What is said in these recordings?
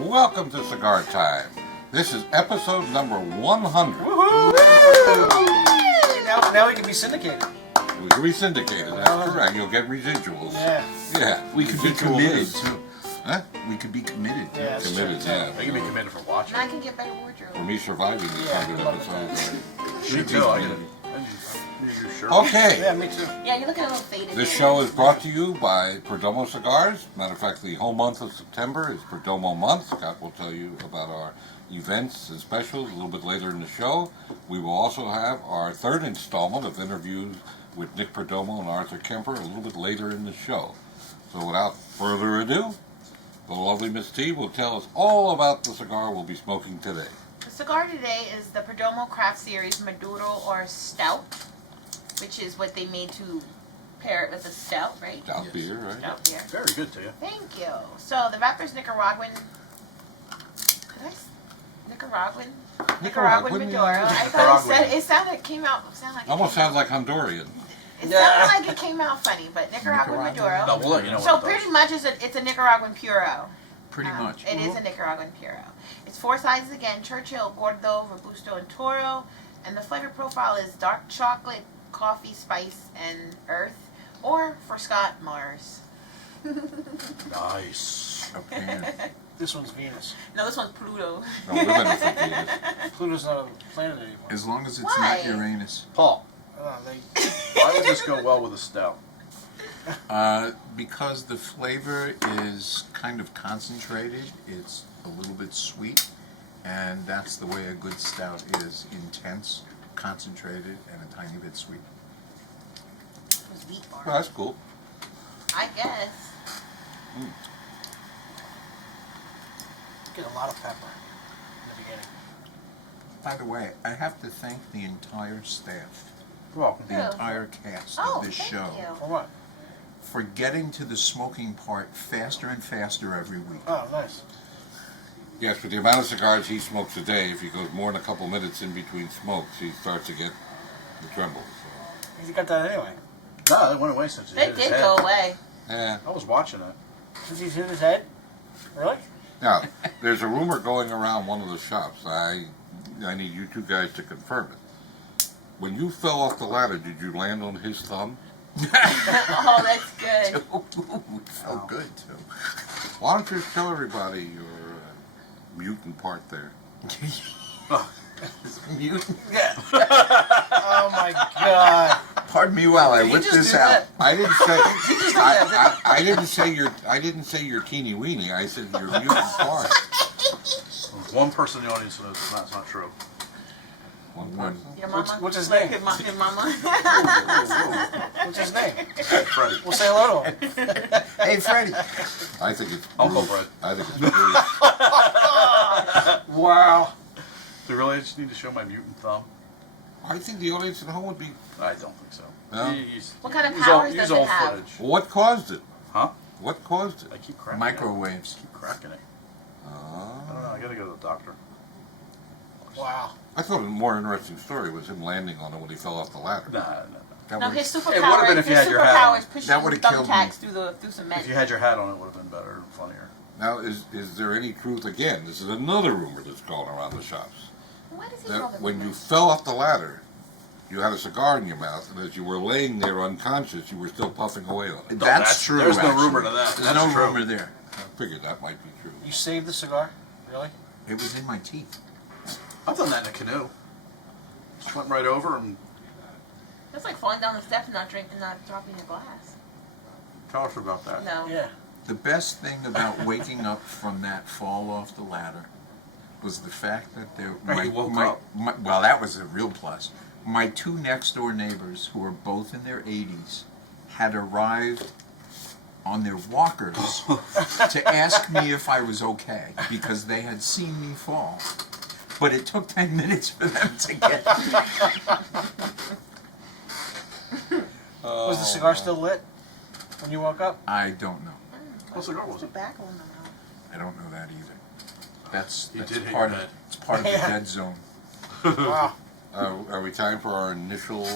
Welcome to Cigar Time. This is episode number 100. Woohoo! Now we can be syndicated. We can be syndicated, that's correct. You'll get residuals. Yeah. We could be committed too. Huh? We could be committed. Yeah, Committed, yeah. You can be committed for watching. And I can get better wardrobe. For me surviving these 100 episodes. Me too. I need your shirt. Okay. Yeah, me too. Yeah, you're looking a little faded. This show is brought to you by Perdomo Cigars. Matter of fact, the whole month of September is Perdomo month. Scott will tell you about our events and specials a little bit later in the show. We will also have our third installment of interviews with Nick Perdomo and Arthur Kemper a little bit later in the show. So without further ado, the lovely Miss T will tell us all about the cigar we'll be smoking today. The cigar today is the Perdomo Craft Series Maduro or Stout, which is what they made to pair it with a stout, right? Stout Yes. beer, right? Stout beer. Very good to you. Thank you. So the wrapper's Nicaraguan. Nicaraguan Maduro. yeah. I thought it sounded like Almost sounds like Honduran. It sounded like it came out funny, but Nicaraguan Maduro. No, we'll let you know So what it pretty much it's a Nicaraguan Puro. Pretty much. It is a Nicaraguan Puro. It's four sizes again: Churchill, Gordo, Robusto, and Toro. And the flavor profile is dark chocolate, coffee, spice, and earth. Or for Scott, Mars. Nice. Okay. This one's Venus. No, this one's Pluto. No, we're gonna think Venus. Pluto's not a planet anymore. As long as it's Why? not Uranus. Paul, They, why would this go well with a stout? Because the flavor is kind of concentrated. It's a little bit sweet, and that's the way a good stout is: intense, concentrated, and a tiny bit sweet. It was wheat bar. Well, that's cool. I guess. get a lot of pepper in the beginning. By the way, I have to thank the entire staff, You're welcome. the Yeah. entire cast Oh, of this thank show, you. For what? for getting to the smoking part faster and faster every week. Oh, nice. Yes, with the amount of cigars he smokes a day, if he goes more than a couple minutes in between smokes, he starts to get the trembles. He's got that anyway. No, it went away since he They hit his did head. go away. Yeah. I was watching it. Since he's hit his head? Really? Now, there's a rumor going around one of the shops. I need you two guys to confirm it. When you fell off the ladder, did you land on his thumb? Oh, that's good. It felt good too. Why don't you tell everybody your mutant part there? Mutant. Oh my god. Pardon me while I Did you whip just this do out. that? I didn't say. I didn't say your teeny weeny. I said your mutant part. One person in the audience knows that's not true. One person. Your mama? What's his name? Your mama? What's his name? Freddie. We'll say hello to him. Hey, Freddie. I think it's Uncle Bruce. Fred. I think it's Bruce. Wow. Do you really just need to show my mutant thumb? I think the audience at home would be. I don't think so. No? What kind of Use powers use does it old have? footage. Well, what caused it? Huh? What caused it? I keep cracking Microwaves. it. Keep cracking it. I don't know. I gotta go to the doctor. Wow. I thought a more interesting story was him landing on it when he fell off the ladder. No. That No, would've- his It would've superpower. been if you His had your hat superpower on. is pushing That would've killed me. thumbtacks through some men. If you had your hat on, it would have been better and funnier. Now, is there any truth again? This is another rumor that's going around the shops. Why does he call That them when men? you fell off the ladder, you had a cigar in your mouth, and as you were laying there unconscious, you were still puffing away on it. That's true. There's no actually. rumor to that. There's That's no true. rumor there. I figured that might be true. You saved the cigar? Really? It was in my teeth. I've done that in a canoe. Just went right over and That's like falling down the steps and not dropping your glass. tell us about that. No. Yeah. The best thing about waking up from that fall off the ladder was the fact that You woke up. well, that was a real plus. My two next door neighbors, who were both in their 80s, had arrived on their walkers to ask me if I was okay because they had seen me fall. But it took 10 minutes for them to get Was the cigar still lit when you woke up? I don't know. What cigar was it? Tobacco in my mouth. I don't know that either. That's You did hit part your of head. it's part of the Yeah. dead zone. Wow. Are we time for our initial?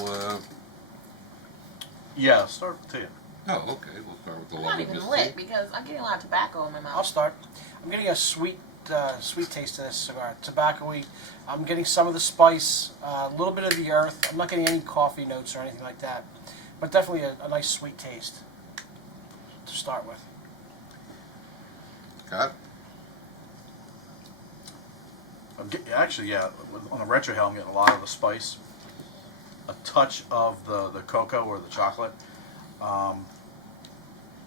Yeah, start to you. No, okay. We'll start with the I'm lovely not even Miss lit T. because I'm getting a lot of tobacco in my I'll mouth. start. I'm getting a sweet sweet taste to this cigar. Tobacco-y. I'm getting some of the spice, a little bit of the earth. I'm not getting any coffee notes or anything like that, but definitely a nice sweet taste to start with. Scott? Actually, yeah, on the retrohale, I'm getting a lot of the spice, a touch of the cocoa or the chocolate. A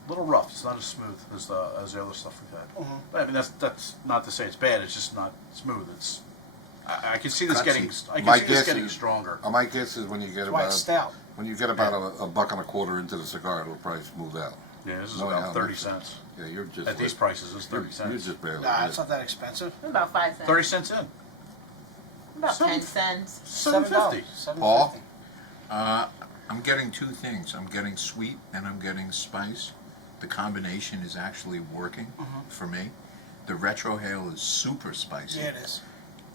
little rough. It's not as smooth as the other stuff we've had. Mhm. But I mean, that's not to say it's bad. It's just not smooth. I can see this getting stronger. My guess is when you get That's why it's stout. about a $1.25 into the cigar, it'll probably smooth out. Yeah, this is Knowing how about 30 cents. Yeah, you're just At these prices, it's 30 cents. You're just barely. Nah, it's not that expensive. About 5 cents. 30 cents in. About Seven- 10 cents. $7.50. Paul? I'm getting two things. I'm getting sweet and I'm getting spice. The combination is actually working for me. The retrohale is super spicy. Yeah, it is.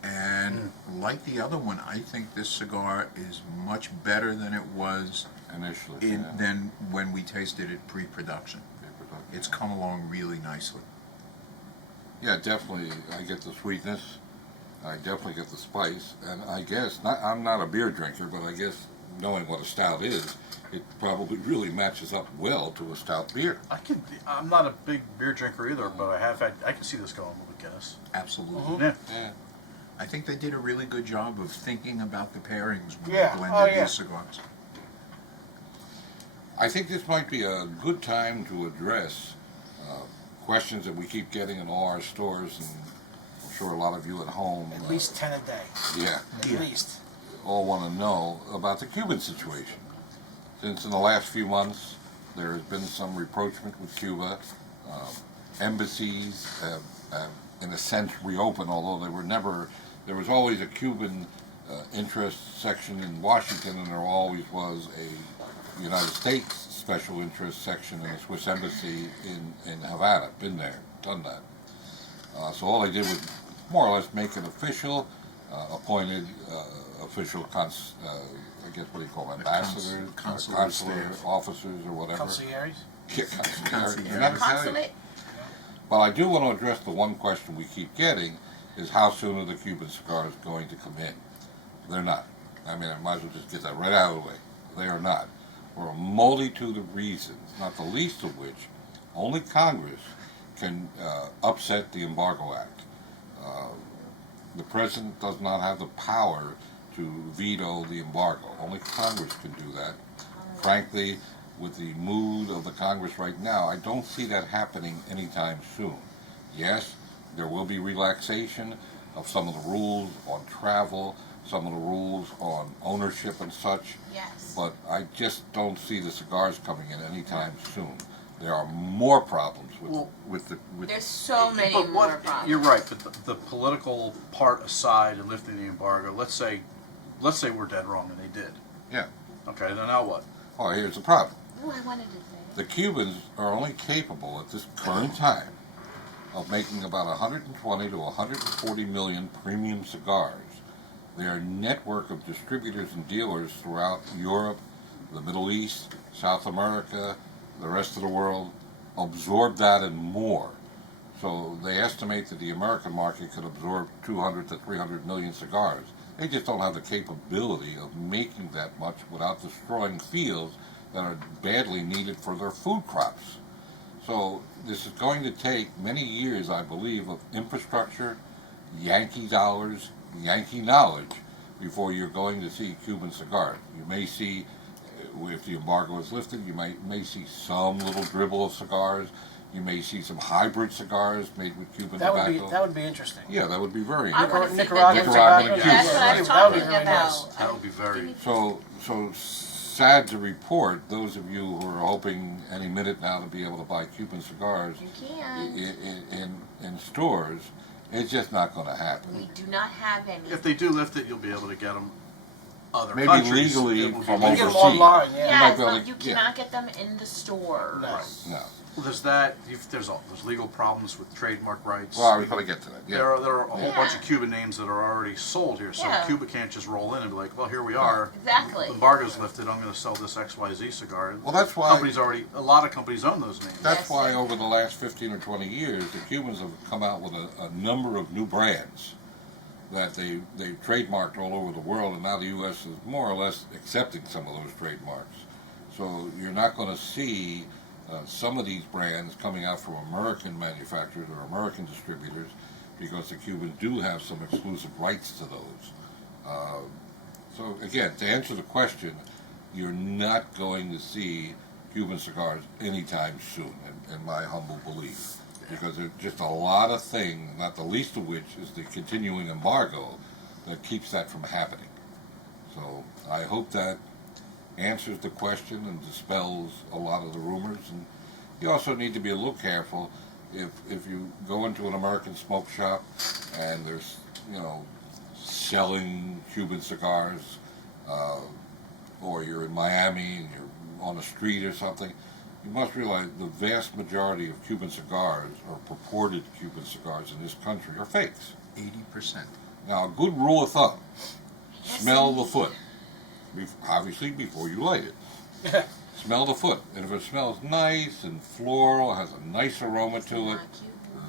And like the other one, I think this cigar is much better than it was Initially. yeah. than when we tasted it pre-production. It's come along really nicely. Yeah, definitely. I get the sweetness. I definitely get the spice, and I guess I'm not a beer drinker, but I guess knowing what a stout is, it probably really matches up well to a stout beer. I'm not a big beer drinker either, but I can see this going with Guinness. Absolutely. Yeah. Yeah. I think they did a really good job of thinking about the pairings when Yeah. they Oh, blended yeah. these cigars. I think this might be a good time to address questions that we keep getting in all our stores, and I'm sure a lot of you at home, At least 10 a day. yeah, At least. all want to know about the Cuban situation. Since in the last few months there has been some rapprochement with Cuba, embassies have in a sense reopened, although they were never. There was always a Cuban interest section in Washington, and there always was a United States special interest section in the Swiss embassy in Havana. Been there, done that. So all they did was more or less make it official, appointed official, I guess what do you call them, ambassadors, consular consular staff. officers or whatever. Consiglieres? Yeah, Consigliere. Isn't that Italian? Consulate? But I do want to address the one question we keep getting is how soon are the Cuban cigars going to come in? They're not. I mean, I might as well just get that right out of the way. They are not. For a multitude of reasons, not the least of which only Congress can upset the Embargo Act. The President does not have the power to veto the embargo. Only Congress can do that. Frankly, with the mood of the Congress right now, I don't see that happening anytime soon. Yes, there will be relaxation of some of the rules on travel, some of the rules on ownership and such, Yes. but I just don't see the cigars coming in anytime soon. There are more problems with There's so many But more what, problems. you're right, but the political part aside and lifting the embargo, let's say we're dead wrong and they did. Yeah. Okay, then now what? Oh, here's the problem. Oh, I wanted to say. The Cubans are only capable at this current time of making about 120 to 140 million premium cigars. Their network of distributors and dealers throughout Europe, the Middle East, South America, the rest of the world absorb that and more. So they estimate that the American market could absorb 200 to 300 million cigars. They just don't have the capability of making that much without destroying fields that are badly needed for their food crops. So this is going to take many years, I believe, of infrastructure, Yankee dollars, Yankee knowledge before you're going to see Cuban cigars. You may see, if the embargo is lifted, you may see some little dribble of cigars. You may see some hybrid cigars made with Cuban tobacco. That would be interesting. Yeah, that would be very I interesting. want to see Nicaraguan the Nicaraguan difference. and That's Cuba, what I'm right. That would be talking really about. nice. That would be very. So sad to report, those of you who are hoping any minute now to be able to buy Cuban cigars You can. in stores, it's just not going to happen. We do not have any. If they do lift it, you'll be able to get them other Maybe countries. legally It will be from You can get them overseas. online, yeah. might Yes, be able but to- you yeah. cannot get them in the stores. No. No. Well, there's that. There's legal problems with trademark rights. Well, I was going to get to that. Yeah. There are a whole Yeah. bunch of Cuban names that are already sold here, so Yeah. Cuba can't just roll in and be like, well, here we are. Exactly. Embargo's lifted. I'm going to sell this XYZ cigar. Well, that's why. A lot of companies own those names. That's Yes. why over the last 15 or 20 years, the Cubans have come out with a number of new brands that they trademarked all over the world, and now the U.S. is more or less accepting some of those trademarks. So you're not going to see some of these brands coming out from American manufacturers or American distributors, because the Cubans do have some exclusive rights to those. So again, to answer the question, you're not going to see Cuban cigars anytime soon, in my humble belief, because there's just a lot of things, not the least of which is the continuing embargo that keeps that from happening. So I hope that answers the question and dispels a lot of the rumors. And you also need to be a little careful if you go into an American smoke shop and there's, selling Cuban cigars, or you're in Miami and you're on the street or something. You must realize the vast majority of Cuban cigars, or purported Cuban cigars in this country, are fakes. 80%. Now, a good rule of thumb: smell the foot. Obviously, before you light it. Smell the foot, and if it smells nice and floral, has a nice aroma to it,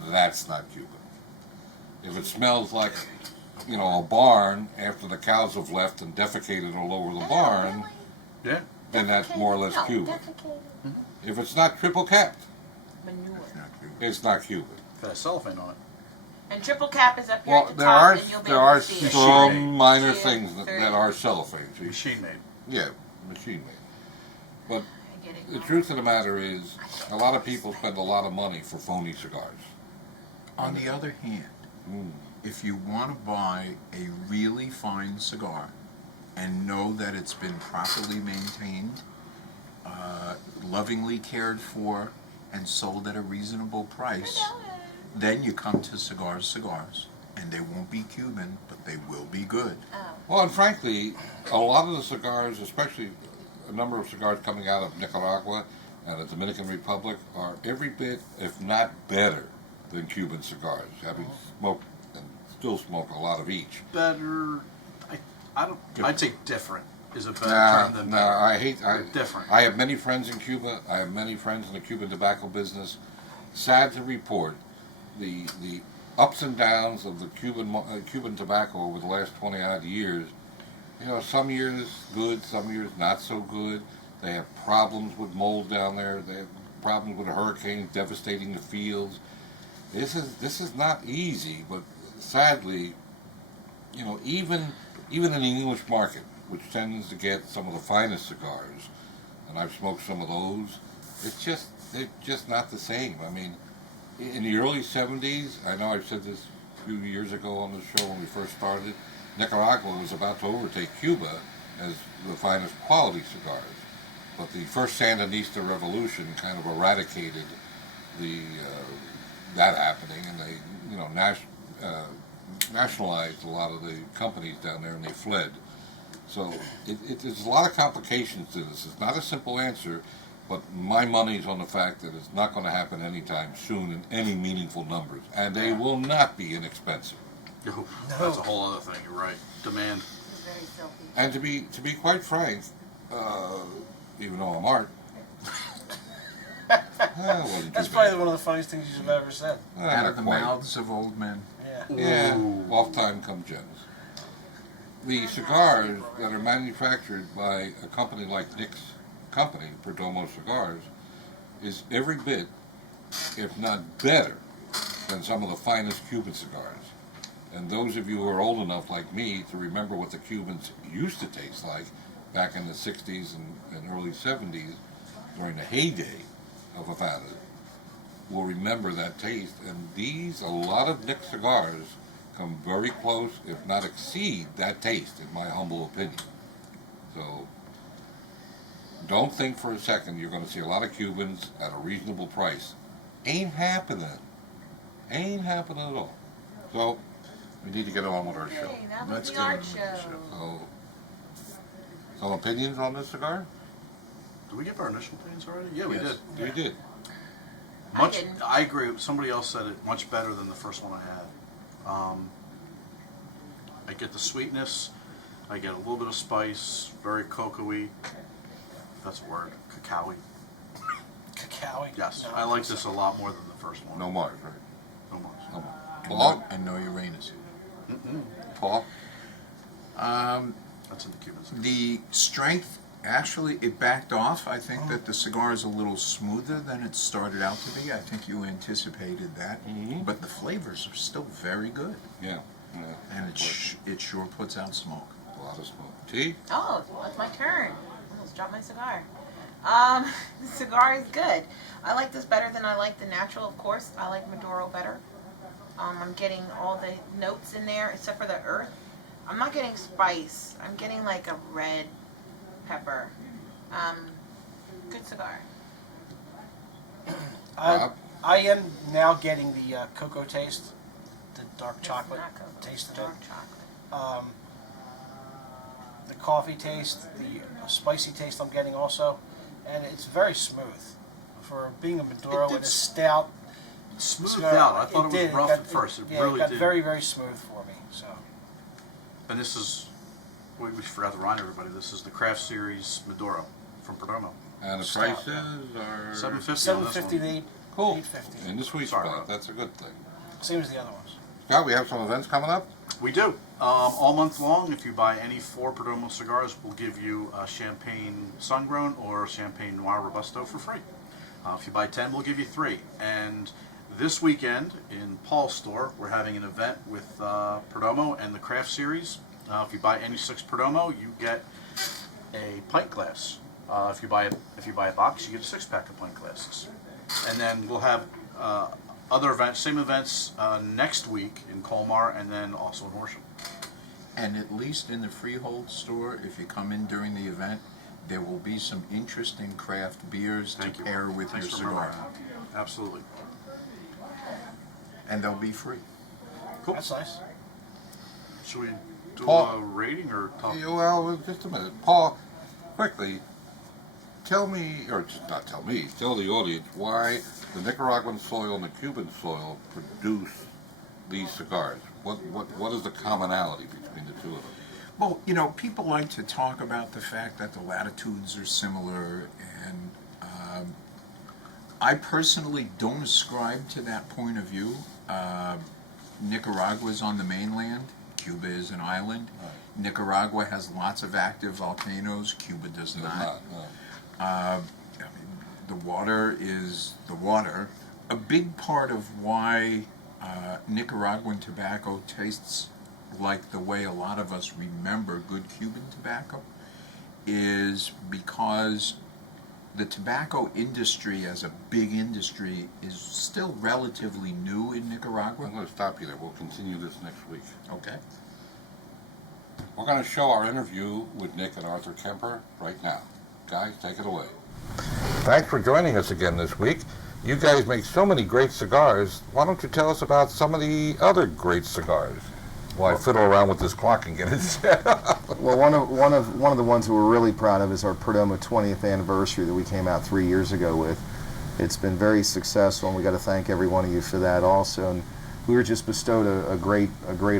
that's not Cuban. If it smells like, a barn after the cows have left and defecated all over the barn, Yeah. then that's more or less No, Cuban. defecated. If it's not triple capped, Manure. it's not Cuban. It has cellophane on it. And triple cap is up here Well, at the there top, are and you'll be there able are to see it. some minor Two, things that three. are cellophane. So Machine made. yeah, machine made. But I get it the now. truth of the matter is, a lot of people spend a lot of money for phony cigars. On the other hand, Mm. if you want to buy a really fine cigar and know that it's been properly maintained, lovingly cared for, and sold at a reasonable price, then you come to Cigars, and they won't be Cuban, but they will be good. Oh. Well, and frankly, a lot of the cigars, especially a number of cigars coming out of Nicaragua and the Dominican Republic, are every bit, if not better, than Cuban cigars, having smoked and still smoke a lot of each. Better. I don't. I'd say different is a better Nah, term than nah, better. I Different. I have many friends in Cuba. I have many friends in the Cuban tobacco business. Sad to report, the ups and downs of the Cuban tobacco over the last 20 odd years. Some years good, some years not so good. They have problems with mold down there. They have problems with hurricanes devastating the fields. This is not easy, but sadly, even in the English market, which tends to get some of the finest cigars, and I've smoked some of those, they're just not the same. I mean, in the early 70s, I know I've said this a few years ago on the show when we first started, Nicaragua was about to overtake Cuba as the finest quality cigars. But the first Sandinista revolution kind of eradicated that happening, and they, nationalized a lot of the companies down there, and they fled. So there's a lot of complications to this. It's not a simple answer, but my money's on the fact that it's not going to happen anytime soon in any meaningful numbers, and they will not be inexpensive. No. That's a whole other thing. You're right. Demand. It's very filthy. And to be quite frank, even though I'm Art, That's probably one of the funniest things you've ever said. Out of the mouths of old men. Yeah. Yeah, Ooh. off time come gems. The cigars that are manufactured by a company like Nick's company, Perdomo Cigars, is every bit, if not better, than some of the finest Cuban cigars. And those of you who are old enough like me to remember what the Cubans used to taste like back in the 60s and early 70s, during the heyday of Havana, will remember that taste. And a lot of Nick cigars come very close, if not exceed, that taste, in my humble opinion. So don't think for a second you're going to see a lot of Cubans at a reasonable price. Ain't happening. Ain't happening at all. So we need to get on with our show. Hey, that was Let's the get art on with the show. show. So, some opinions on this cigar? Did we give our initial opinions already? Yeah, we Yes, did. we did. I didn't. I agree. Somebody else said it much better than the first one I had. I get the sweetness. I get a little bit of spice. Very cocoa-y. That's a word. Cacao-y. Cacao. Yes, No, I like this a lot more than the first one. No Mars, right? No more. No Mars. And Paul? no Uranus. Paul? That's in the Cubans. The strength, actually, it backed off. I think that the cigar is a little smoother than it started out to be. I think you anticipated that. Mhm. But the flavors are still very good. Yeah. And it sure puts out smoke. A lot of smoke. Tea? Oh, well, it's my turn. Almost dropped my cigar. The cigar is good. I like this better than I like the natural, of course. I like Maduro better. I'm getting all the notes in there except for the earth. I'm not getting spice. I'm getting like a red pepper. Good cigar. Bob? I am now getting the cocoa taste, the dark chocolate Not cocoa, taste of dark it. chocolate. The coffee taste, the spicy taste I'm getting also, and it's very smooth. For being a Maduro It did and a stout, Smoothed cigar, out. I thought it did. was rough got, at first. It yeah, really it got did. very, very smooth for me. So And this is, we forgot to remind everybody, this is the Craft Series Maduro from Perdomo. And the Stout. prices are... $7.50 on this $7.50 to one. Cool. $8.50. In the sweet Sorry, spot. Rob. That's a good thing. Same as the other ones. Scott, we have some events coming up? We do. All month long, if you buy any 4 Perdomo cigars, we'll give you a Champagne Sun-Grown or Champagne Noir Robusto for free. If you buy 10, we'll give you 3. And this weekend in Paul's store, we're having an event with Perdomo and the Craft Series. If you buy any 6 Perdomo, you get a pint glass. If you buy a box, you get a 6-pack of pint glasses. And then we'll have other events, same events next week in Colmar and then also in Horsham. And at least in the Freehold store, if you come in during the event, there will be some interesting craft beers Thank to you. pair with Thanks your for remembering cigar. that. Absolutely. And they'll be free. Cool. That's nice. Should we do Paul- a rating or talk? Yeah, well, just a minute. Paul, quickly, tell me, or just not tell me, tell the audience why the Nicaraguan soil and the Cuban soil produce these cigars. What is the commonality between the two of them? Well, you know, people like to talk about the fact that the latitudes are similar, and I personally don't ascribe to that point of view. Nicaragua's on the mainland, Cuba is an island. Right. Nicaragua has lots of active volcanoes, Cuba does Does not. no. I mean, the water is the water. A big part of why Nicaraguan tobacco tastes like the way a lot of us remember good Cuban tobacco is because the tobacco industry as a big industry is still relatively new in I'm Nicaragua. going to stop you there. We'll continue this next week. Okay. We're going to show our interview with Nick and Arthur Kemper right now. Guys, take it away. Thanks for joining us again this week. You guys make so many great cigars. Why don't you tell us about some of the other great cigars? While I fiddle around with this clock and get it set up. Well, one of the ones that we're really proud of is our Perdomo 20th anniversary that we came out 3 years ago with. It's been very successful, and we got to thank every one of you for that also. And we were just bestowed a great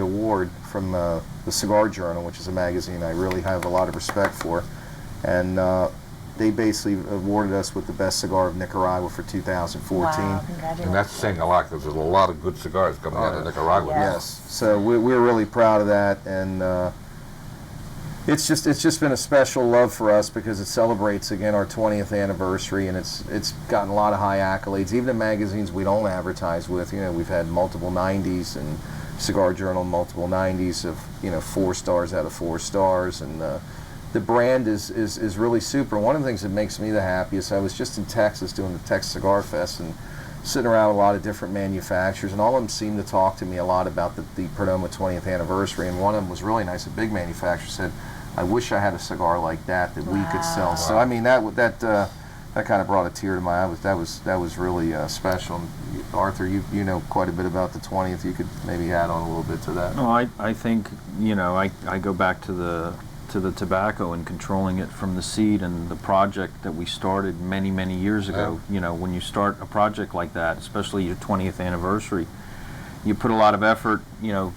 award from the Cigar Journal, which is a magazine I really have a lot of respect for, and they basically awarded us with the best cigar of Nicaragua for 2014. Wow, congratulations. And that's saying a lot because there's a lot of good cigars coming out of Nicaragua. Yeah. Yes, so we're really proud of that, and it's just been a special love for us because it celebrates again our 20th anniversary, and it's gotten a lot of high accolades, even in magazines we don't advertise with. You know, we've had multiple 90s, and Cigar Journal multiple 90s of 4 stars out of 4 stars, and the brand is really super. One of the things that makes me the happiest, I was just in Texas doing the Texas Cigar Fest and sitting around with a lot of different manufacturers, and all of them seemed to talk to me a lot about the Perdomo 20th anniversary, and one of them was really nice. A big manufacturer said, I wish I had a cigar like that we could sell. So I mean that kind of brought a tear to my eye. That was really special. And Arthur, you know quite a bit about the 20th. You could maybe add on a little bit to that. No, I think, I go back to the to the tobacco and controlling it from the seed, and the project that we started many years ago. You know, when you start a project like that, especially your 20th anniversary, you put a lot of effort, you know,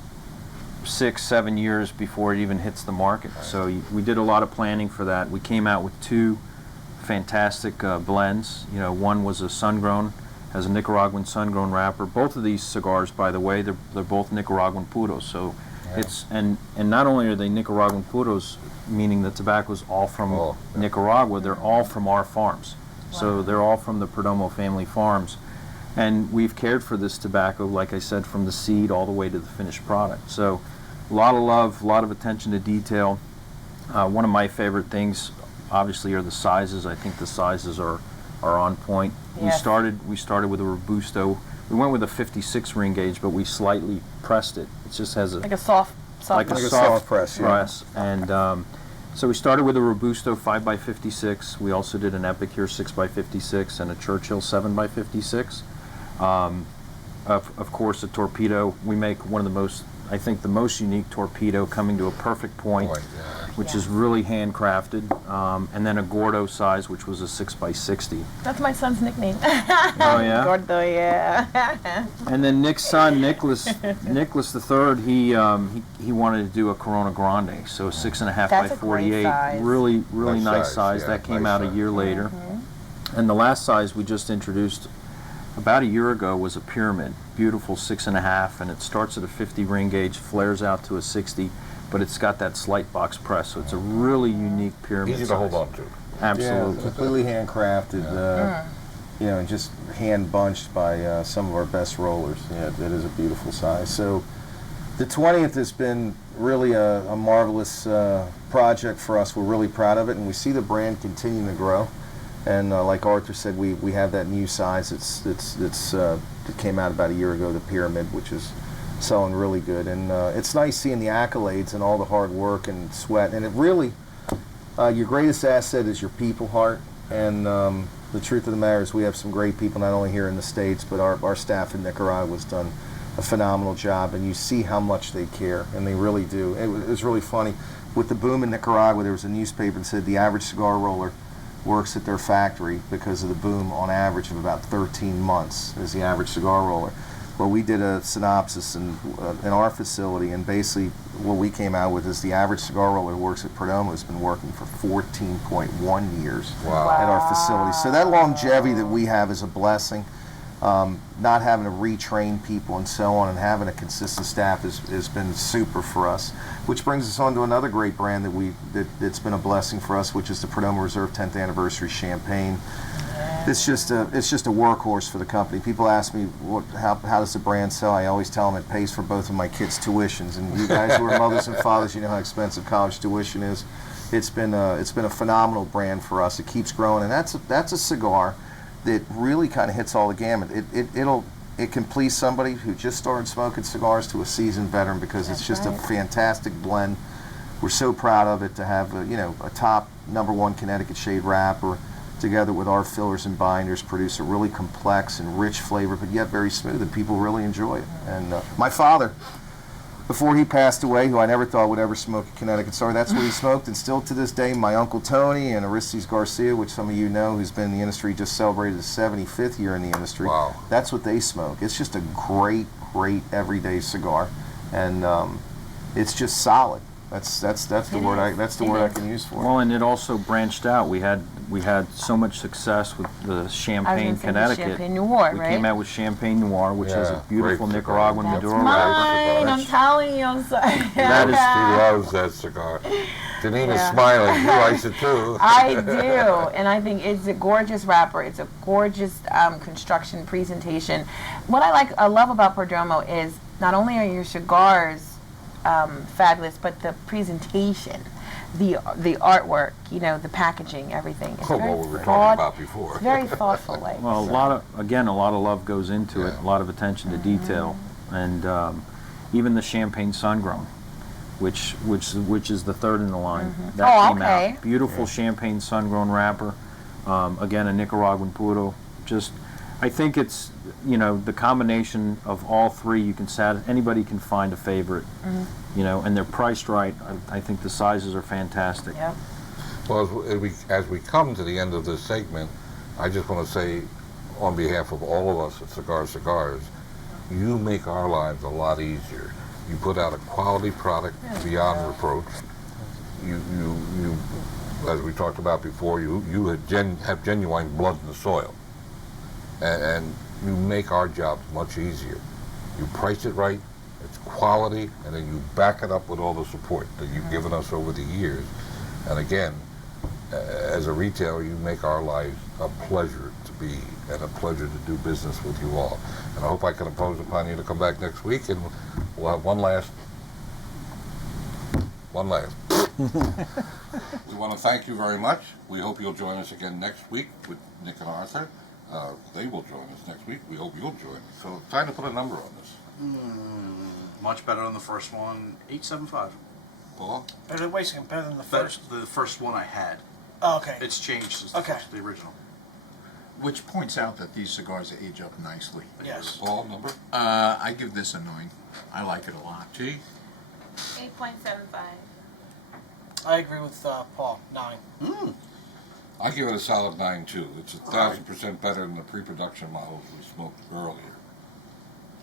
6-7 years before it even hits the market. So we did a lot of planning for that. We came out with 2 fantastic blends. You know, one was a sun-grown, has a Nicaraguan sun-grown wrapper. Both of these cigars, by the way, they're both Nicaraguan puros. So it's and not only are they Nicaraguan puros, meaning the tobacco's all from Nicaragua, they're all from our farms. So they're all from the Perdomo family farms. And we've cared for this tobacco, like I said, from the seed all the way to the finished product. So a lot of love, a lot of attention to detail. One of my favorite things, obviously, are the sizes. I think the sizes are on point. Yes. We started with a Robusto. We went with a 56 ring gauge, but we slightly pressed it. It just has Like a soft like a Like a soft soft press, yeah. press. And so we started with a Robusto 5x56. We also did an Epicure 6x56 and a Churchill 7x56. Of course, a torpedo. We make one of the most, I think, the most unique torpedo, coming to a perfect point, which is really handcrafted. And then a Gordo size, which was a 6x60. That's my son's nickname. Oh yeah. Gordo, yeah. And then Nick's son, Nicholas III, he wanted to do a Corona Grande, so 6.5 by That's a great 48. size. Really Nice nice size, size. yeah, That came nice out a size. year later. And the last size we just introduced about a year ago was a pyramid, beautiful 6.5, and it starts at a 50 ring gauge, flares out to a 60, but it's got that slight box press, so it's a really unique pyramid. Easy to hold size. on to. Absolutely. Yeah, completely handcrafted, you know, just hand bunched by some of our best rollers. Yeah, that is a beautiful size. So the 20th has been really a marvelous project for us. We're really proud of it, and we see the brand continuing to grow. And like Arthur said, we have that new size. It came out about a year ago, the pyramid, which is selling really good. And it's nice seeing the accolades and all the hard work and sweat. And it really, your greatest asset is your people heart. And the truth of the matter is we have some great people, not only here in the States, but our staff in Nicaragua has done a phenomenal job. And you see how much they care, and they really do. It was really funny. With the boom in Nicaragua, there was a newspaper that said the average cigar roller works at their factory because of the boom on average of about 13 months is the average cigar roller. Well, we did a synopsis in our facility, and basically what we came out with is the average cigar roller who works at Perdomo has been working for 14.1 years at our facility. So that longevity that we have is a blessing. Not having to retrain people and so on, and having a consistent staff has been super for us. Which brings us on to another great brand that's been a blessing for us, which is the Perdomo Reserve 10th Anniversary Champagne. It's just a workhorse for the company. People ask me how does the brand sell. I always tell them it pays for both of my kids' tuitions. And you guys who are mothers and fathers, you know how expensive college tuition is. It's been a phenomenal brand for us. It keeps growing, and that's a cigar that really kind of hits all the gamut. It can please somebody who just started smoking cigars to a seasoned veteran, because it's just a fantastic blend. We're so proud of it to have a top #1 Connecticut shade wrapper together with our fillers and binders produce a really complex and rich flavor, but yet very smooth, and people really enjoy it. And my father, before he passed away, who I never thought would ever smoke a Connecticut cigar, that's what he smoked, and still to this day, my Uncle Tony and Aristes Garcia, which some of you know, who's been in the industry, just celebrated his 75th year in the industry. Wow. That's what they smoke. It's just a great everyday cigar, and it's just solid. That's the word I can use for it. Well, and it also branched out. We had so much success with the Champagne Connecticut. Champagne Noir, We right? came out with Champagne Noir, which is Yeah, a beautiful great Nicaraguan cigar. Maduro Mine, wrapper. I'm telling you. I'm sorry. That is- He loves that cigar. Danina's smiling. He likes it too. I do, and I think it's a gorgeous wrapper. It's a gorgeous construction presentation. What I love about Perdomo is not only are your cigars fabulous, but the presentation, the artwork, the packaging, everything. It's Oh, very what we were talking about before. It's very thoughtful. Well, a lot of love goes into it. A lot of attention to detail, and even the Champagne Sun-Grown, which is the third in the line. That came out. Beautiful Champagne Sun-Grown wrapper. Again, a Nicaraguan puro. Just I think it's, you know, the combination of all three. You can anybody can find a favorite, you know, and they're priced right. I think the sizes are fantastic. Yep. Well, as we come to the end of this segment, I just want to say, on behalf of all of us at Cigars, you make our lives a lot easier. You put out a quality product beyond reproach. You, as we talked about before, you have genuine blood in the soil, and you make our jobs much easier. You price it right, it's quality, and then you back it up with all the support that you've given us over the years. And again, as a retailer, you make our lives a pleasure to be and a pleasure to do business with you all. And I hope I can impose upon you to come back next week, and we'll have one last. We want to thank you very much. We hope you'll join us again next week with Nick and Arthur. They will join us next week. We hope you'll join us. So time to put a number on this. Much better than the first one. 875. Paul? Better than the first. The first one I had. Oh, okay. It's changed since Okay. the original. Which points out that these cigars age up nicely. Yes. Paul, number? I give this a 9. I like it a lot. T? 8.75. I agree with Paul. 9. I give it a solid 9 too. It's 1,000% better than the pre-production models we smoked earlier.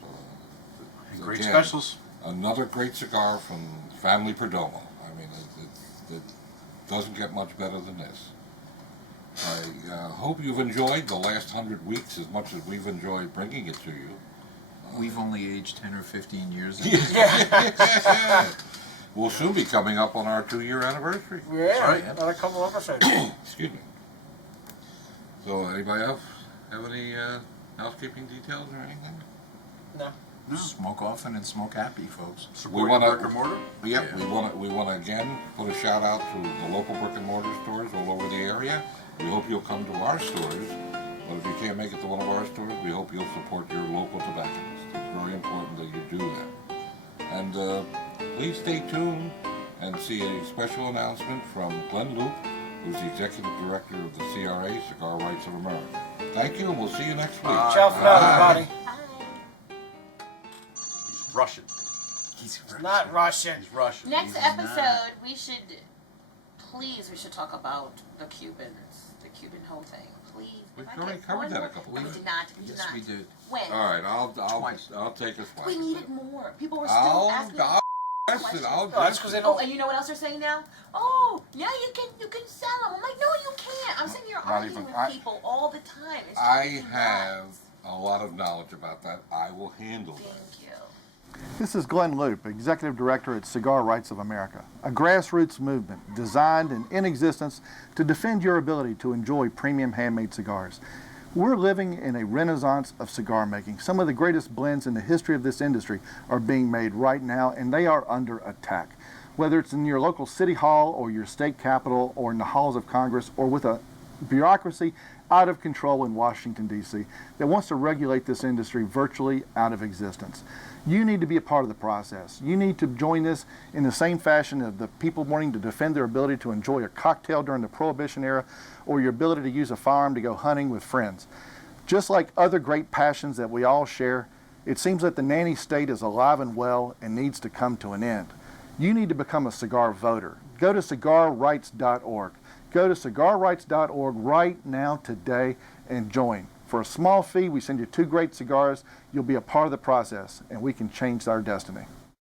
So, Great again, specials. Another great cigar from Family Perdomo. I mean, it doesn't get much better than this. I hope you've enjoyed the last 100 weeks as much as we've enjoyed bringing it to you. We've only aged 10 or 15 years. We'll soon be coming up on our 2-year anniversary. Yeah, Right. another couple of episodes. Excuse me. So, anybody else have any housekeeping details or anything? No. Smoke often and smoke happy, folks. Support wanna- your brick and mortar. Yep, we want to again put a shout out to the local brick and mortar stores all over the area. We hope you'll come to our stores, but if you can't make it to one of our stores, we hope you'll support your local tobacconist. It's very important that you do that. And please stay tuned and see a special announcement from Glenn Loop, who's the Executive Director of the CRA, Cigar Rights of America. Thank you, and we'll see you next week. Ciao for now, everybody. He's Russian. He's Not Russian. He's Russian. Next episode, we should talk about the Cuban whole thing. Please. We've If I already get covered one that a more- couple No, we weeks did not. We did Yes, not. we did. When? All right, Twice. I'll take a swipe. We at needed that. more. People were still I'll asking. dress it. I'll No, that's dress because it. they Oh, don't. and you know what else they're saying now? Oh, yeah, you can sell them. I'm like, no, you can't. I'm sitting here arguing even- with people all the time. It's I driving me have nuts. a lot of knowledge about that. I will handle that. Thank you. This is Glenn Loop, Executive Director at Cigar Rights of America, a grassroots movement designed and in existence to defend your ability to enjoy premium handmade cigars. We're living in a renaissance of cigar making. Some of the greatest blends in the history of this industry are being made right now, and they are under attack. Whether it's in your local city hall or your state capitol or in the halls of Congress or with a bureaucracy out of control in Washington, D.C. that wants to regulate this industry virtually out of existence. You need to be a part of the process. You need to join this in the same fashion of the people wanting to defend their ability to enjoy a cocktail during the Prohibition era or your ability to use a firearm to go hunting with friends. Just like other great passions that we all share, it seems that the nanny state is alive and well and needs to come to an end. You need to become a cigar voter. Go to cigarrights.org. Go to cigarrights.org right now today and join. For a small fee, we send you 2 great cigars. You'll be a part of the process, and we can change our destiny.